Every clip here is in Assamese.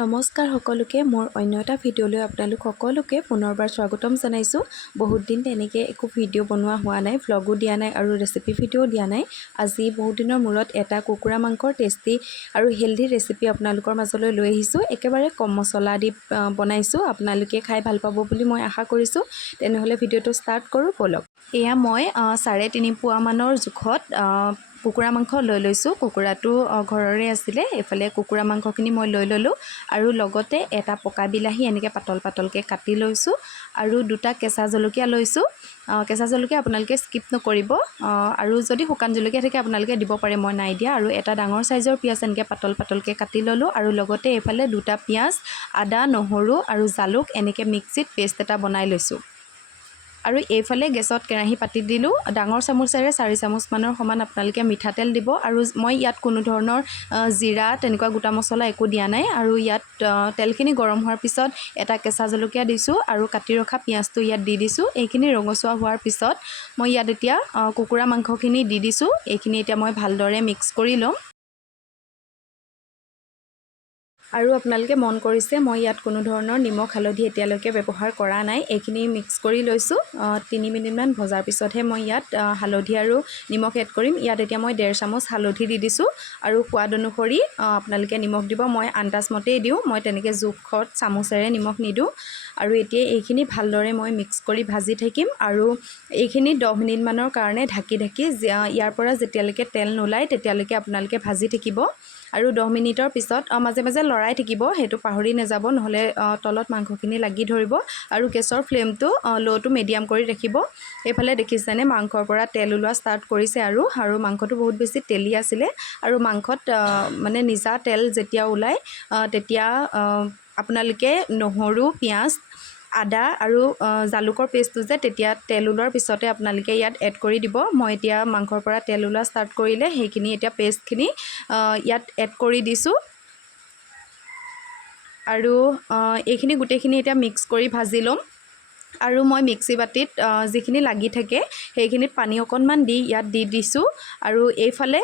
নমস্কাৰ সকলোকে মোৰ অন্য এটা ভিডিঅ'লৈ আপোনালোক সকলোকে পুনৰবাৰ স্বাগতম জনাইছোঁ। বহুত দিন তেনেকৈ একো ভিডিঅ' বনোৱা হোৱা নাই, ভ্লগো দিয়া নাই আৰু ৰেচিপি ভিডিঅ'ও দিয়া নাই। আজি বহুত দিনৰ মূৰত এটা কুকুৰা মাংসৰ টেষ্টি আৰু হেল্ডি ৰেচিপি আপোনালোকৰ মাজলৈ লৈ আহিছোঁ। একেবাৰে কম মছলা দি বনাইছোঁ, আপোনালোকে খাই ভাল পাব বুলি মই আশা কৰিছোঁ। তেনেহ'লে ভিডিঅ'টো ষ্টাৰ্ট কৰোঁ ব'লক। এয়া মই 3.5 পোৱা মানৰ জোখত কুকুৰা মাংস লৈ লৈছোঁ। কুকুৰাটো ঘৰৰে আছিলে। এইফালে কুকুৰা মাংসখিনি মই লৈ ল'লোঁ আৰু লগতে এটা পকা বিলাহী এনেকৈ পাতল পাতলকৈ কাটি লৈছোঁ আৰু 2টা কেঁচা জলকীয়া লৈছোঁ। কেঁচা জলকীয়া আপোনালোকে স্কিপ নকৰিব আৰু যদি শুকান জলকীয়া থাকে আপোনালোকে দিব পাৰে, মই নাই দিয়া। আৰু এটা ডাঙৰ চাইজৰ পিঁয়াজ এনেকৈ পাতল পাতলকৈ কাটি ল'লোঁ আৰু লগতে এইফালে 2টা পিঁয়াজ, আদা, নহৰু আৰু জালুক এনেকৈ মিক্সিত পেষ্ট এটা বনাই লৈছোঁ। আৰু এইফালে গেছত কেৰাহী পাতি দিলোঁ। ডাঙৰ চামুচেৰে 4 চামুচমানৰ সমান আপোনালোকে মিঠাতেল দিব। আৰু মই ইয়াত কোনো ধৰণৰ জিৰা তেনেকুৱা গোটা মছলা একো দিয়া নাই। আৰু ইয়াত তেলখিনি গৰম হোৱাৰ পিছত এটা কেঁচা জলকীয়া দিছোঁ আৰু কাটি ৰখা পিঁয়াজটো ইয়াত দি দিছোঁ। এইখিনি ৰঙচুৱা হোৱাৰ পিছত মই ইয়াত এতিয়া কুকুৰা মাংসখিনি দি দিছোঁ। এইখিনি এতিয়া মই ভালদৰে মিক্স কৰি ল'ম। আৰু আপোনালোকে মন কৰিছে মই ইয়াত কোনো ধৰণৰ নিমখ হালধি এতিয়ালৈকে ব্যৱহাৰ কৰা নাই। এইখিনি মিক্স কৰি লৈছোঁ। 3 মিনিটমান ভজাৰ পিছতহে মই ইয়াত হালধি আৰু নিমখ এড কৰিম। ইয়াত এতিয়া মই 1.5 চামুচ হালধি দি দিছোঁ আৰু সোৱাদ অনুসৰি আপোনালোকে নিমখ দিব। মই আন্দাজমতেই দিওঁ, মই তেনেকৈ জোখত চামুচেৰে নিমখ নিদিওঁ। আৰু এতিয়া এইখিনি ভালদৰে মই মিক্স কৰি ভাজি থাকিম আৰু এইখিনি 10 মিনিটমানৰ কাৰণে ঢাকি ইয়াৰ পৰা যেতিয়ালৈকে তেল নোলায় তেতিয়ালৈকে আপোনালোকে ভাজি থাকিব। আৰু 10 মিনিটৰ পিছত মাজে মাজে লৰাই থাকিব, সেইটো পাহৰি নাযাব, নহ'লে তলত মাংসখিনি লাগি ধৰিব। আৰু গেছৰ ফ্লেমটো ল' টু মিডিয়াম কৰি ৰাখিব। এইফালে দেখিছেনে মাংসৰ পৰা তেল ওলোৱা ষ্টাৰ্ট কৰিছে আৰু মাংসটো বহুত বেছি তেলি আছিলে। আৰু মাংসত মানে নিজা তেল যেতিয়া ওলায় তেতিয়া আপোনালোকে নহৰু, পিঁয়াজ, আদা আৰু জালুকৰ পেষ্টটো যে তেতিয়া তেল ওলোৱাৰ পিছতে আপোনালোকে ইয়াত এড কৰি দিব। মই এতিয়া মাংসৰ পৰা তেল ওলোৱা ষ্টাৰ্ট কৰিলে সেইখিনি এতিয়া পেষ্টখিনি ইয়াত এড কৰি দিছোঁ। আৰু এইখিনি গোটেইখিনি এতিয়া মিক্স কৰি ভাজি ল'ম। আৰু মই মিক্সি বাতিত যিখিনি লাগি থাকে সেইখিনিত পানী অকণমান দি ইয়াত দি দিছোঁ। আৰু এইফালে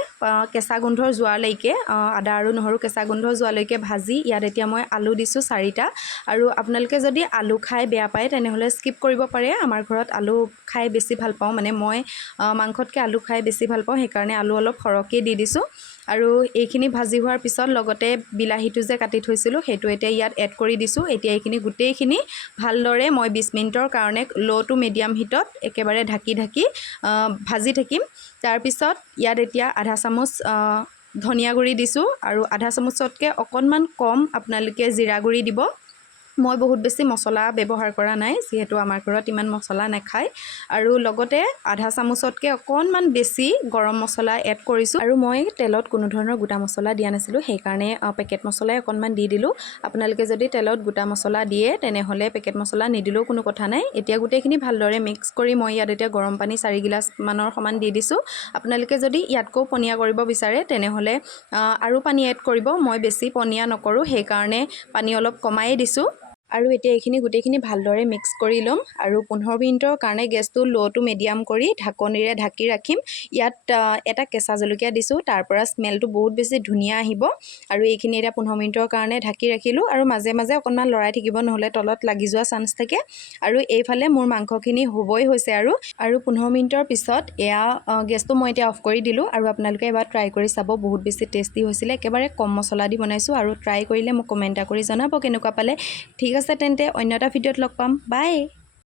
কেঁচা গোন্ধ যোৱালৈকে আদা আৰু নহৰু কেঁচা গোন্ধ যোৱালৈকে ভাজি ইয়াত এতিয়া মই আলু দিছোঁ 4টা। আৰু আপোনালোকে যদি আলু খাই বেয়া পায় তেনেহ'লে স্কিপ কৰিব পাৰে। আমাৰ ঘৰত আলু খাই বেছি ভাল পাওঁ, মানে মই মাংসতকৈ আলু খাই বেছি ভাল পাওঁ, সেইকাৰণে আলু অলপ সৰহকৈ দি দিছোঁ। আৰু এইখিনি ভাজি হোৱাৰ পিছত লগতে বিলাহীটো যে কাটি থৈছিলোঁ সেইটো এতিয়া ইয়াত এড কৰি দিছোঁ। এতিয়া এইখিনি গোটেইখিনি ভালদৰে মই 20 মিনিটৰ কাৰণে ল' টু মিডিয়াম হিটত একেবাৰে ঢাকি ভাজি থাকিম। তাৰপিছত ইয়াত এতিয়া আধা চামুচ ধনিয়া গুড়ি দিছোঁ আৰু আধা চামুচতকৈ অকণমান কম আপোনালোকে জিৰা গুড়ি দিব। মই বহুত বেছি মছলা ব্যৱহাৰ কৰা নাই, যিহেতু আমাৰ ঘৰত ইমান মছলা নাখায়। আৰু লগতে আধা চামুচতকৈ অকণমান বেছি গৰম মছলা এড কৰিছোঁ। আৰু মই তেলত কোনো ধৰণৰ গোটা মছলা দিয়া নাছিলোঁ, সেইকাৰণে পেকেট মছলাই অকণমান দি দিলোঁ। আপোনালোকে যদি তেলত গোটা মছলা দিয়ে তেনেহ'লে পেকেট মছলা নিদিলেও কোনো কথা নাই। এতিয়া গোটেইখিনি ভালদৰে মিক্স কৰি মই ইয়াত এতিয়া গৰম পানী 4 গিলাচমানৰ সমান দি দিছোঁ। আপোনালোকে যদি ইয়াতকৈও পনীয়া কৰিব বিচাৰে তেনেহ'লে আৰু পানী এড কৰিব। মই বেছি পনীয়া নকৰোঁ, সেইকাৰণে পানী অলপ কমাই দিছোঁ। আৰু এতিয়া এইখিনি গোটেইখিনি ভালদৰে মিক্স কৰি ল'ম আৰু 15 মিনিটৰ কাৰণে গেছটো ল' টু মিডিয়াম কৰি ঢাকনিৰে ঢাকি ৰাখিম। ইয়াত এটা কেঁচা জলকীয়া দিছোঁ, তাৰ পৰা স্মেলটো বহুত বেছি ধুনীয়া আহিব। আৰু এইখিনি এতিয়া 15 মিনিটৰ কাৰণে ঢাকি ৰাখিলোঁ। আৰু মাজে মাজে অকণমান লৰাই থাকিব, নহ'লে তলত লাগি যোৱা চান্স থাকে। আৰু এইফালে মোৰ মাংসখিনি হ'বই হৈছে আৰু 15 মিনিটৰ পিছত এয়া গেছটো মই এতিয়া অফ কৰি দিলোঁ। আৰু আপোনালোকে এবাৰ ট্ৰাই কৰি চাব, বহুত বেছি টেষ্টি হৈছিলে। একেবাৰে কম মছলা দি বনাইছোঁ আৰু ট্ৰাই কৰিলে মোক কমেণ্ট এটা কৰি জনাব কেনেকুৱা পালে। ঠিক আছে তেন্তে অন্য এটা ভিডিঅ'ত লগ পাম, বাই।